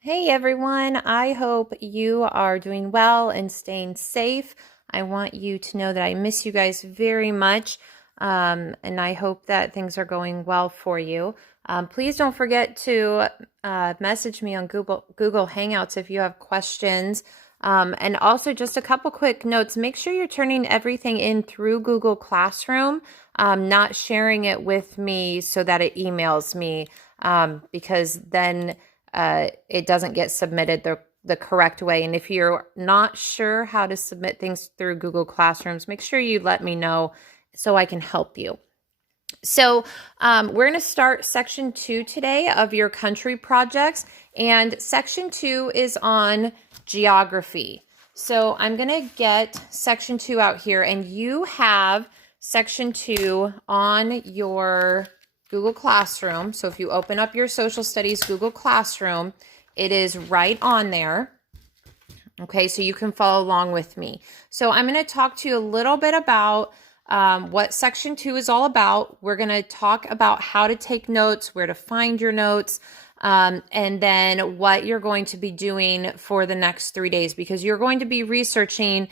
Hey everyone, I hope you are doing well and staying safe. I want you to know that I miss you guys very much, and I hope that things are going well for you. Please don't forget to message me on Google Hangouts if you have questions. And also, just a couple quick notes. Make sure you're turning everything in through Google Classroom, not sharing it with me so that it emails me, because then it doesn't get submitted the correct way. And if you're not sure how to submit things through Google Classrooms, make sure you let me know so I can help you. So we're going to start section 2 today of your country projects, and section 2 is on geography. So I'm going to get section 2 out here, and you have section 2 on your Google Classroom. So if you open up your social studies Google Classroom, it is right on there. Okay, so you can follow along with me. So I'm going to talk to you a little bit about what section 2 is all about. We're going to talk about how to take notes, where to find your notes, and then what you're going to be doing for the next 3 days, because you're going to be researching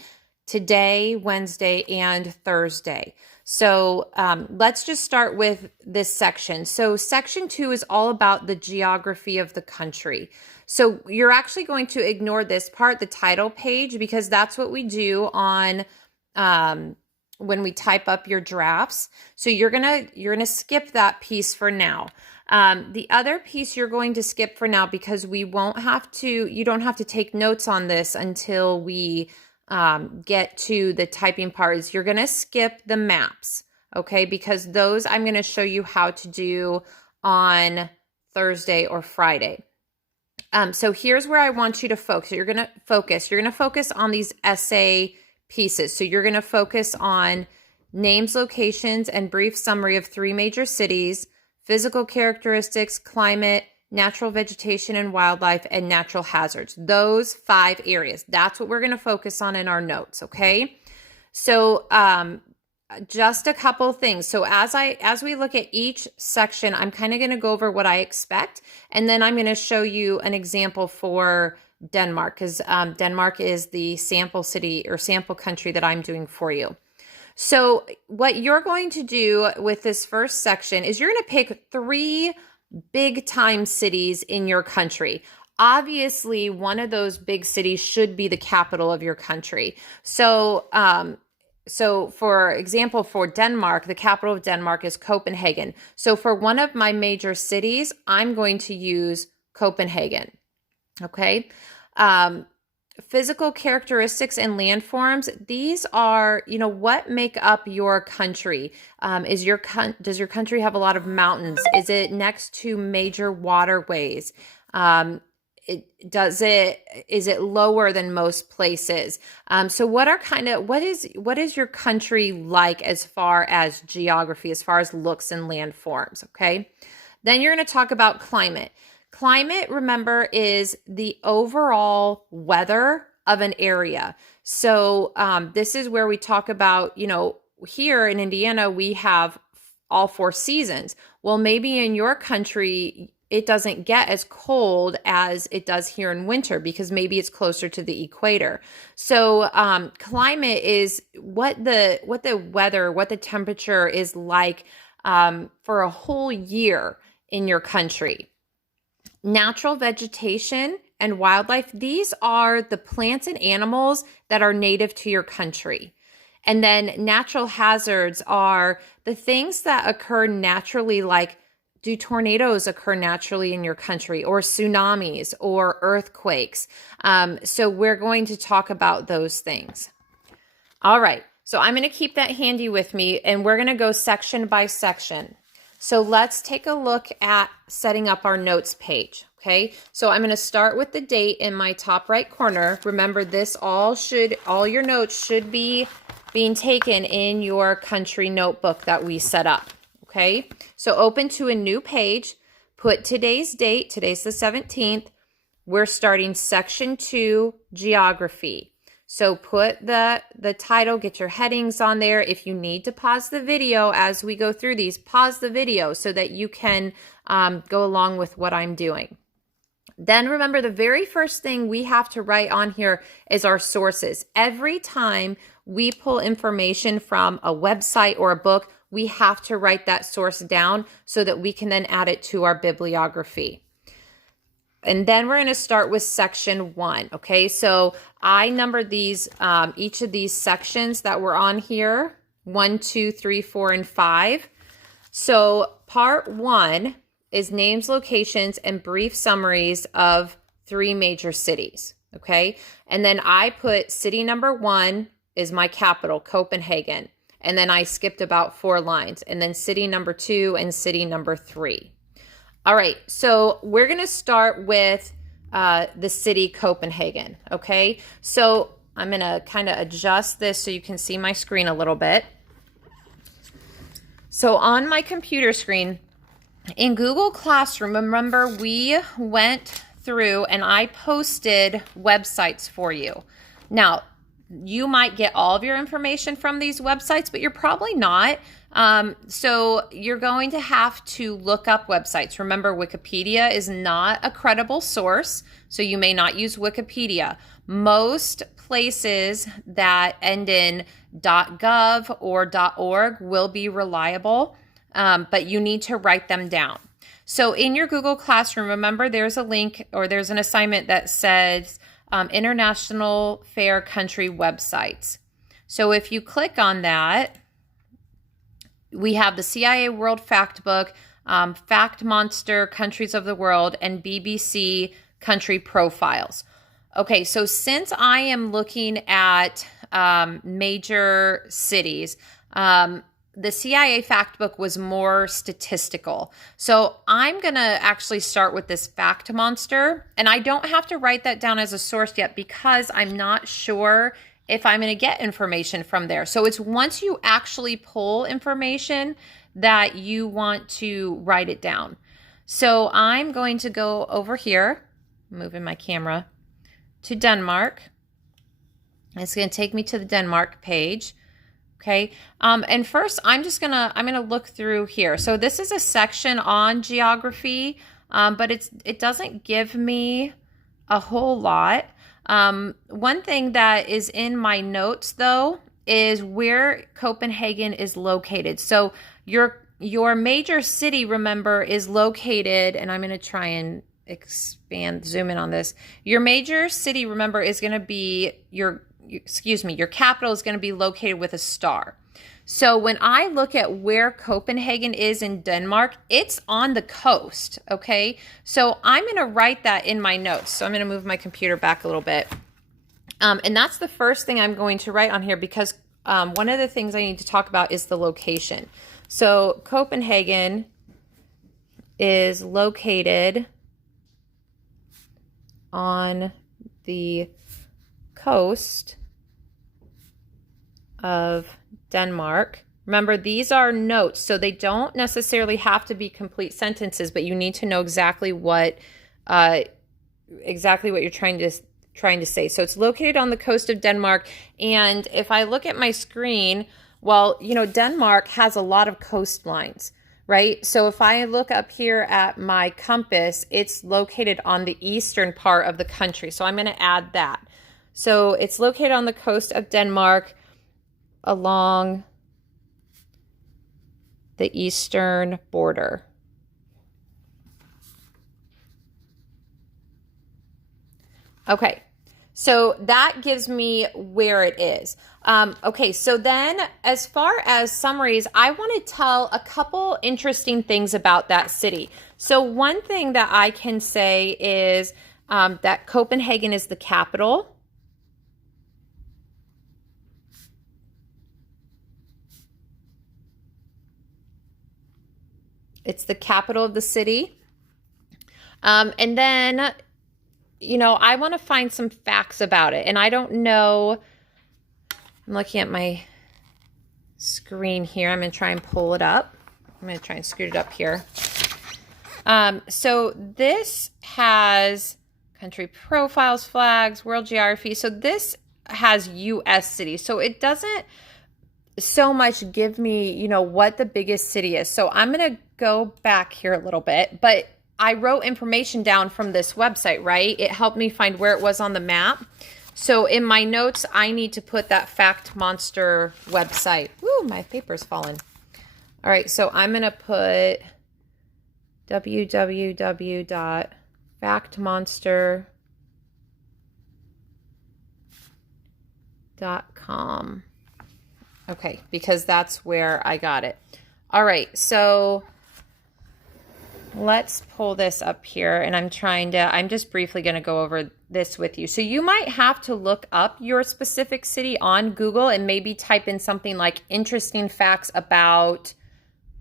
today, Wednesday, and Thursday. So let's just start with this section. So section 2 is all about the geography of the country. So you're actually going to ignore this part, the title page, because that's what we do on when we type up your drafts. So you're gonna skip that piece for now. The other piece you're going to skip for now, because you don't have to take notes on this until we get to the typing part, is you're going to skip the maps, okay? Because those I'm going to show you how to do on Thursday or Friday. So here's where I want you to focus. You're going to focus on these essay pieces. So you're going to focus on names, locations, and brief summary of 3 major cities, physical characteristics, climate, natural vegetation and wildlife, and natural hazards. Those 5 areas. That's what we're going to focus on in our notes, okay? So just a couple things. So as we look at each section, I'm kind of going to go over what I expect, and then I'm going to show you an example for Denmark, because Denmark is the sample city or sample country that I'm doing for you. So what you're going to do with this first section is you're going to pick 3 big time cities in your country. Obviously, one of those big cities should be the capital of your country. So for example, for Denmark, the capital of Denmark is Copenhagen. So for one of my major cities, I'm going to use Copenhagen. Okay. Physical characteristics and landforms. These are, what make up your country. Does your country have a lot of mountains? Is it next to major waterways? Is it lower than most places? So what is your country like as far as geography, as far as looks and landforms? Okay. Then you're going to talk about climate. Climate, remember, is the overall weather of an area. So this is where we talk about, here in Indiana, we have all 4 seasons. Well, maybe in your country, it doesn't get as cold as it does here in winter, because maybe it's closer to the equator. So climate is what the weather, what the temperature is like for a whole year in your country. Natural vegetation and wildlife, these are the plants and animals that are native to your country. And then natural hazards are the things that occur naturally, like, do tornadoes occur naturally in your country, or tsunamis or earthquakes? So we're going to talk about those things. All right, so I'm going to keep that handy with me, and we're going to go section by section. So let's take a look at setting up our notes page, okay? So I'm going to start with the date in my top right corner. Remember, all your notes should be being taken in your country notebook that we set up, okay? So open to a new page, put today's date, today's the 17th. We're starting section 2, geography. So put the title, get your headings on there. If you need to pause the video as we go through these, pause the video so that you can go along with what I'm doing. Then remember, the very first thing we have to write on here is our sources. Every time we pull information from a website or a book, we have to write that source down so that we can then add it to our bibliography. And then we're going to start with section 1. Okay, so I numbered these, each of these sections that were on here, 1, 2, 3, 4, and 5. So part 1 is names, locations, and brief summaries of 3 major cities. Okay, and then I put city number 1 is my capital, Copenhagen. And then I skipped about 4 lines, and then city number 2 and city number 3. All right, so we're going to start with the city Copenhagen, okay? So I'm going to kind of adjust this so you can see my screen a little bit. So on my computer screen, in Google Classroom, remember we went through and I posted websites for you. Now, you might get all of your information from these websites, but you're probably not. So you're going to have to look up websites. Remember, Wikipedia is not a credible source, so you may not use Wikipedia. Most places that end in .gov or .org will be reliable, but you need to write them down. So in your Google Classroom, remember there's a link or there's an assignment that says International Fair Country websites. So if you click on that, we have the CIA World Factbook, Fact Monster, Countries of the World, and BBC Country Profiles. Okay, so since I am looking at major cities, the CIA Factbook was more statistical. So I'm going to actually start with this Fact Monster, and I don't have to write that down as a source yet because I'm not sure if I'm going to get information from there. So it's once you actually pull information that you want to write it down. So I'm going to go over here, moving my camera, to Denmark. It's going to take me to the Denmark page. Okay. And first I'm going to look through here. So this is a section on geography, but it doesn't give me a whole lot. One thing that is in my notes though, is where Copenhagen is located. So your major city, remember, is located, and I'm going to try and zoom in on this. Your major city, remember, is going to be your capital is going to be located with a star. So when I look at where Copenhagen is in Denmark, it's on the coast, okay? So I'm going to write that in my notes. So I'm going to move my computer back a little bit. And that's the first thing I'm going to write on here because one of the things I need to talk about is the location. So Copenhagen is located on the coast of Denmark. Remember, these are notes, so they don't necessarily have to be complete sentences, but you need to know exactly what you're trying to say. So it's located on the coast of Denmark, and if I look at my screen, well, Denmark has a lot of coastlines, right? So if I look up here at my compass, it's located on the eastern part of the country. So I'm going to add that. So it's located on the coast of Denmark along the eastern border. Okay, so that gives me where it is. Okay, so then as far as summaries, I want to tell a couple interesting things about that city. So one thing that I can say is that Copenhagen is the capital. It's the capital of the city. And then, I want to find some facts about it. And I don't know. I'm looking at my screen here. I'm going to try and pull it up. I'm going to try and scoot it up here. So this has country profiles, flags, world geography. So this has U.S. cities. So it doesn't so much give me, what the biggest city is. So I'm going to go back here a little bit, but I wrote information down from this website, right? It helped me find where it was on the map. So in my notes, I need to put that Fact Monster website. Woo, my paper's falling. All right, so I'm going to put www.factmonster.com. Okay, because that's where I got it. All right, so let's pull this up here, and I'm just briefly going to go over this with you. So you might have to look up your specific city on Google and maybe type in something like interesting facts about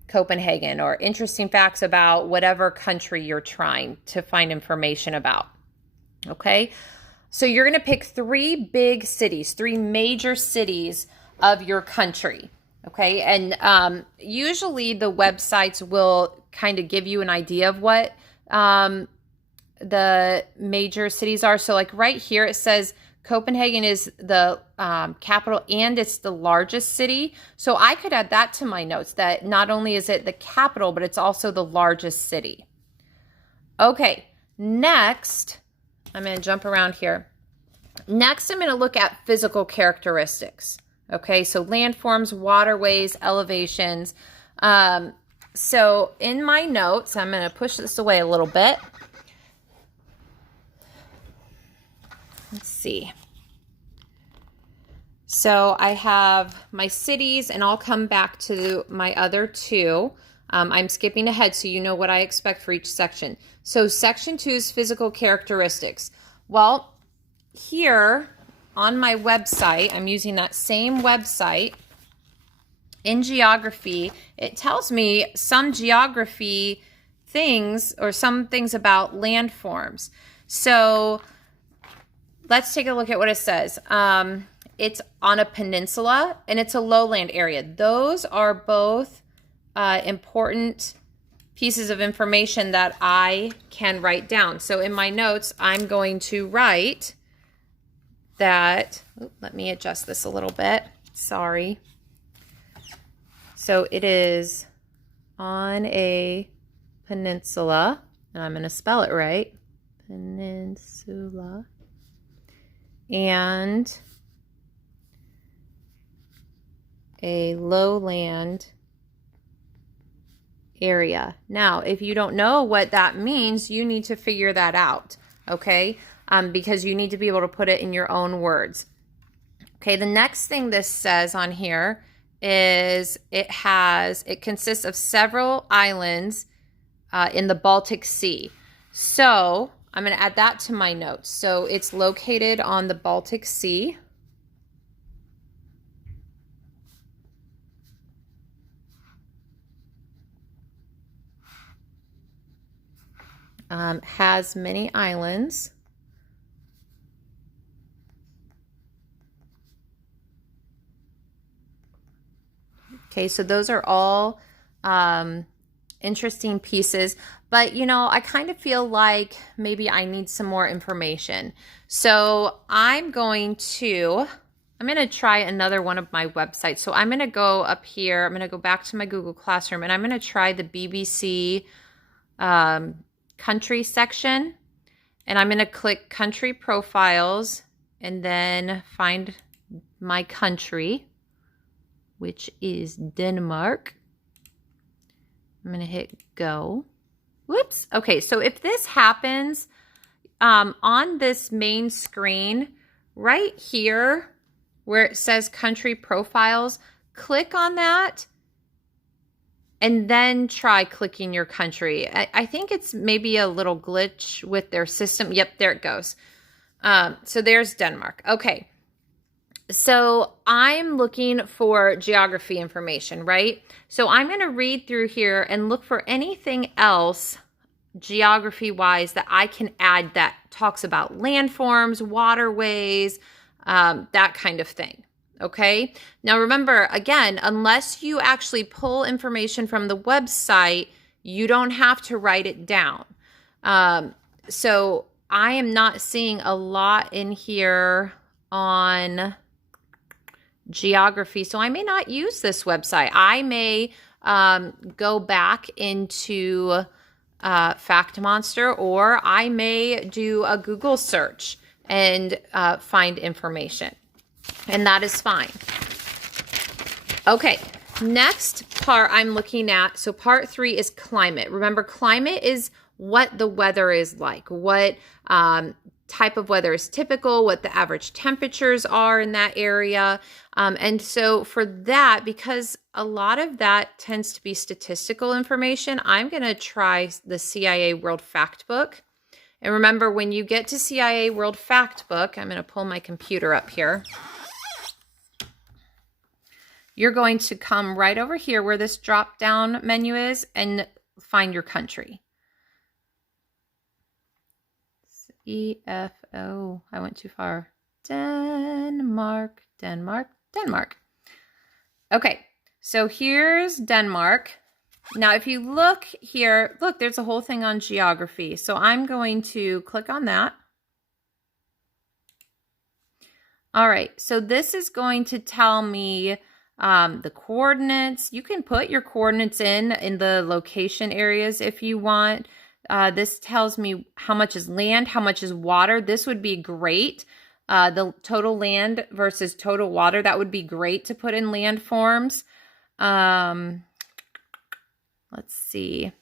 Copenhagen or interesting facts about whatever country you're trying to find information about. Okay, so you're going to pick three major cities of your country. Okay, and usually the websites will kind of give you an idea of what the major cities are. So like right here, it says Copenhagen is the capital and it's the largest city. So I could add that to my notes, that not only is it the capital, but it's also the largest city. Okay, next, I'm going to jump around here. Next, I'm going to look at physical characteristics. Okay, so landforms, waterways, elevations. So in my notes, I'm going to push this away a little bit. Let's see. So I have my cities, and I'll come back to my other two. I'm skipping ahead so you know what I expect for each section. So section 2 is physical characteristics. Well, here on my website, I'm using that same website. In geography, it tells me some geography things or some things about landforms. So let's take a look at what it says. It's on a peninsula and it's a lowland area. Those are both important pieces of information that I can write down. So in my notes, I'm going to write that, let me adjust this a little bit. Sorry. So it is on a peninsula, and I'm going to spell it right. Peninsula. And a lowland area. Now, if you don't know what that means, you need to figure that out, okay? Because you need to be able to put it in your own words. Okay, the next thing this says on here is it consists of several islands in the Baltic Sea. So I'm going to add that to my notes. So it's located on the Baltic Sea. Has many islands. Okay, so those are all interesting pieces, but you know, I kind of feel like maybe I need some more information. So I'm going to try another one of my websites. So I'm going to go up here, I'm going to go back to my Google Classroom, and I'm going to try the BBC country section, and I'm going to click country profiles and then find my country, which is Denmark. I'm going to hit go. Whoops. Okay, so if this happens on this main screen, right here where it says country profiles, click on that and then try clicking your country. I think it's maybe a little glitch with their system. Yep, there it goes. So there's Denmark. Okay. So I'm looking for geography information, right? So I'm going to read through here and look for anything else geography-wise that I can add that talks about landforms, waterways, that kind of thing. Okay. Now remember, again, unless you actually pull information from the website, you don't have to write it down. So I am not seeing a lot in here on geography, so I may not use this website. I may go back into Fact Monster, or I may do a Google search and find information. And that is fine. Okay, next part I'm looking at, so part 3 is climate. Remember, climate is what the weather is like, what type of weather is typical, what the average temperatures are in that area. And so for that, because a lot of that tends to be statistical information, I'm going to try the CIA World Factbook. And remember, when you get to CIA World Factbook, I'm going to pull my computer up here. You're going to come right over here where this drop-down menu is and find your country. Oh, I went too far. Denmark, Denmark, Denmark. Okay, so here's Denmark. Now, if you look here, look, there's a whole thing on geography. So I'm going to click on that. All right, so this is going to tell me the coordinates. You can put your coordinates in the location areas if you want. This tells me how much is land, how much is water. This would be great. The total land versus total water, that would be great to put in land forms. Let's see.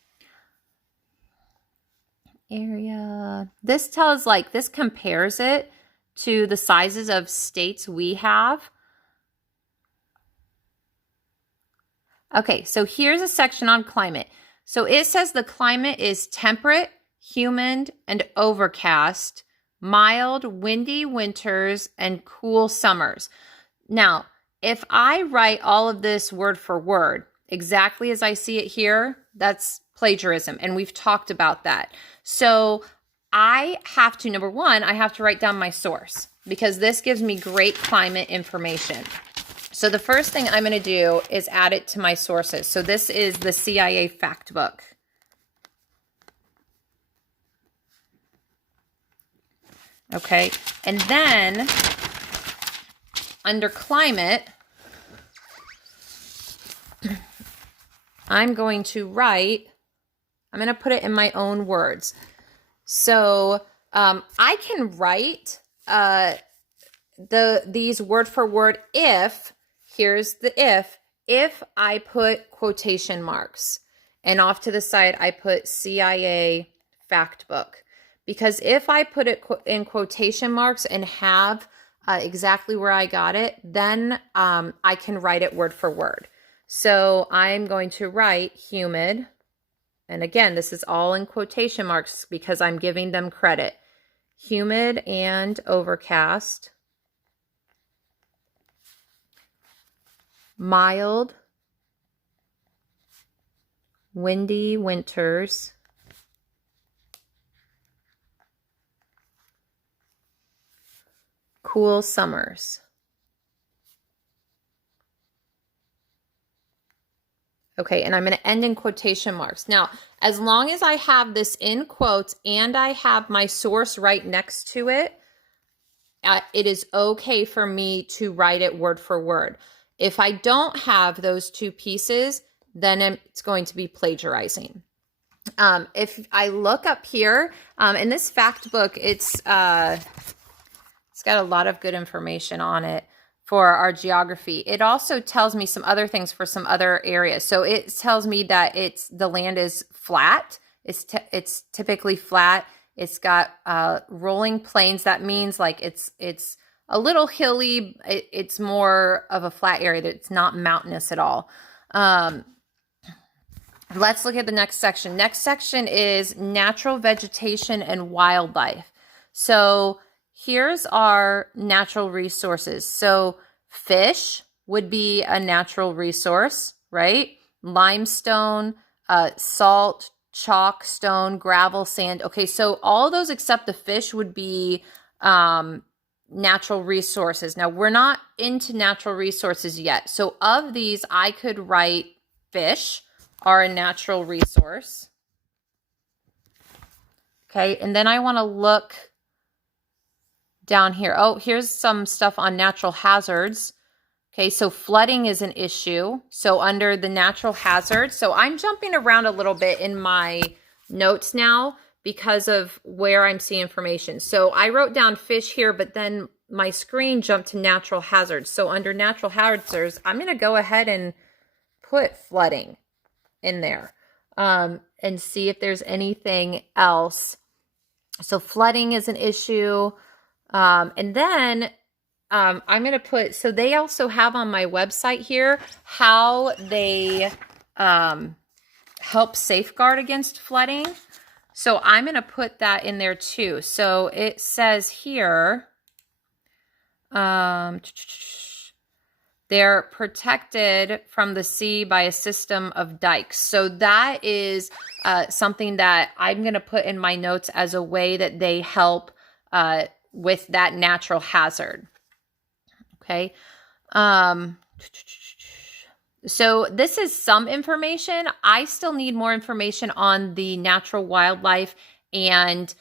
Area. This tells, like, this compares it to the sizes of states we have. Okay, so here's a section on climate. So it says the climate is temperate, humid, and overcast, mild, windy winters, and cool summers. Now, if I write all of this word for word, exactly as I see it here, that's plagiarism, and we've talked about that. So I have to, number one, I have to write down my source, because this gives me great climate information. So the first thing I'm going to do is add it to my sources. So this is the CIA Factbook. Okay, and then under climate, I'm going to put it in my own words. So I can write these word for word here's the if I put quotation marks, and off to the side I put CIA Factbook. Because if I put it in quotation marks and have exactly where I got it, then I can write it word for word. So I'm going to write humid, and again, this is all in quotation marks because I'm giving them credit. Humid and overcast. Mild, windy winters, cool summers. Okay, and I'm going to end in quotation marks. Now, as long as I have this in quotes and I have my source right next to it, it is okay for me to write it word for word. If I don't have those two pieces, then it's going to be plagiarizing. If I look up here, in this fact book, it's got a lot of good information on it for our geography. It also tells me some other things for some other areas. So it tells me that the land is flat. It's typically flat. It's got rolling plains. That means like it's a little hilly. It's more of a flat area. That it's not mountainous at all. Let's look at the next section. Next section is natural vegetation and wildlife. So here's our natural resources. So fish would be a natural resource, right? Limestone, salt, chalk, stone, gravel, sand. Okay, so all those except the fish would be natural resources. Now, we're not into natural resources yet. So of these, I could write fish are a natural resource. Okay, and then I want to look down here. Oh, here's some stuff on natural hazards. Okay, so flooding is an issue. So under the natural hazards, so I'm jumping around a little bit in my notes now because of where I'm seeing information. So I wrote down fish here, but then my screen jumped to natural hazards. So under natural hazards, I'm going to go ahead and put flooding in there and see if there's anything else. So flooding is an issue. And then I'm going to put, so they also have on my website here how they help safeguard against flooding. So I'm going to put that in there too. So it says here, they're protected from the sea by a system of dikes. So that is something that I'm going to put in my notes as a way that they help with that natural hazard. Okay. So this is some information. I still need more information on the natural wildlife and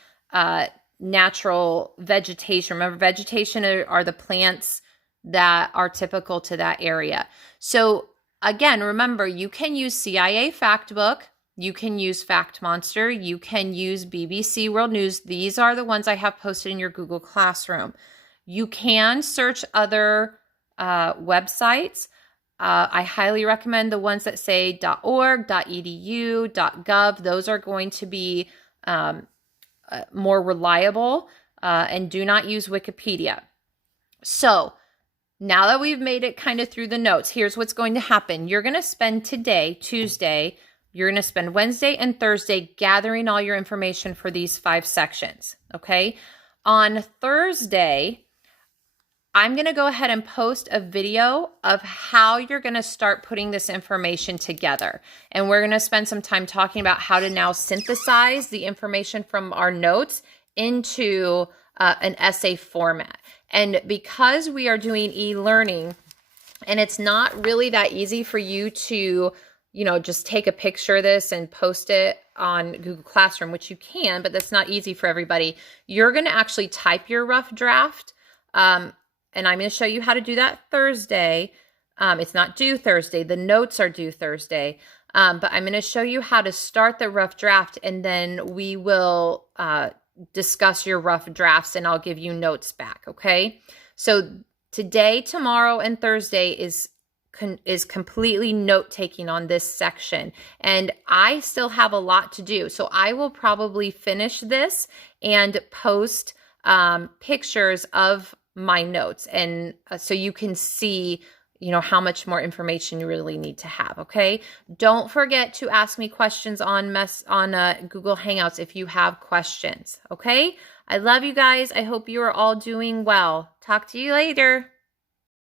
natural vegetation. Remember, vegetation are the plants that are typical to that area. So again, remember, you can use CIA Factbook, you can use Fact Monster, you can use BBC World News. These are the ones I have posted in your Google Classroom. You can search other websites. I highly recommend the ones that say .org, .edu, .gov. Those are going to be more reliable, and do not use Wikipedia. So now that we've made it kind of through the notes, here's what's going to happen. You're going to spend today, Tuesday, you're going to spend Wednesday and Thursday gathering all your information for these 5 sections, okay? On Thursday, I'm going to go ahead and post a video of how you're going to start putting this information together. And we're going to spend some time talking about how to now synthesize the information from our notes into an essay format. And because we are doing e-learning, and it's not really that easy for you to, just take a picture of this and post it on Google Classroom, which you can, but that's not easy for everybody. You're going to actually type your rough draft. And I'm going to show you how to do that Thursday. It's not due Thursday. The notes are due Thursday. But I'm going to show you how to start the rough draft, and then we will discuss your rough drafts, and I'll give you notes back, okay? So today, tomorrow, and Thursday is completely note-taking on this section. And I still have a lot to do. So I will probably finish this and post pictures of my notes, and so you can see how much more information you really need to have, okay? Don't forget to ask me questions on Google Hangouts if you have questions, okay? I love you guys. I hope you are all doing well. Talk to you later.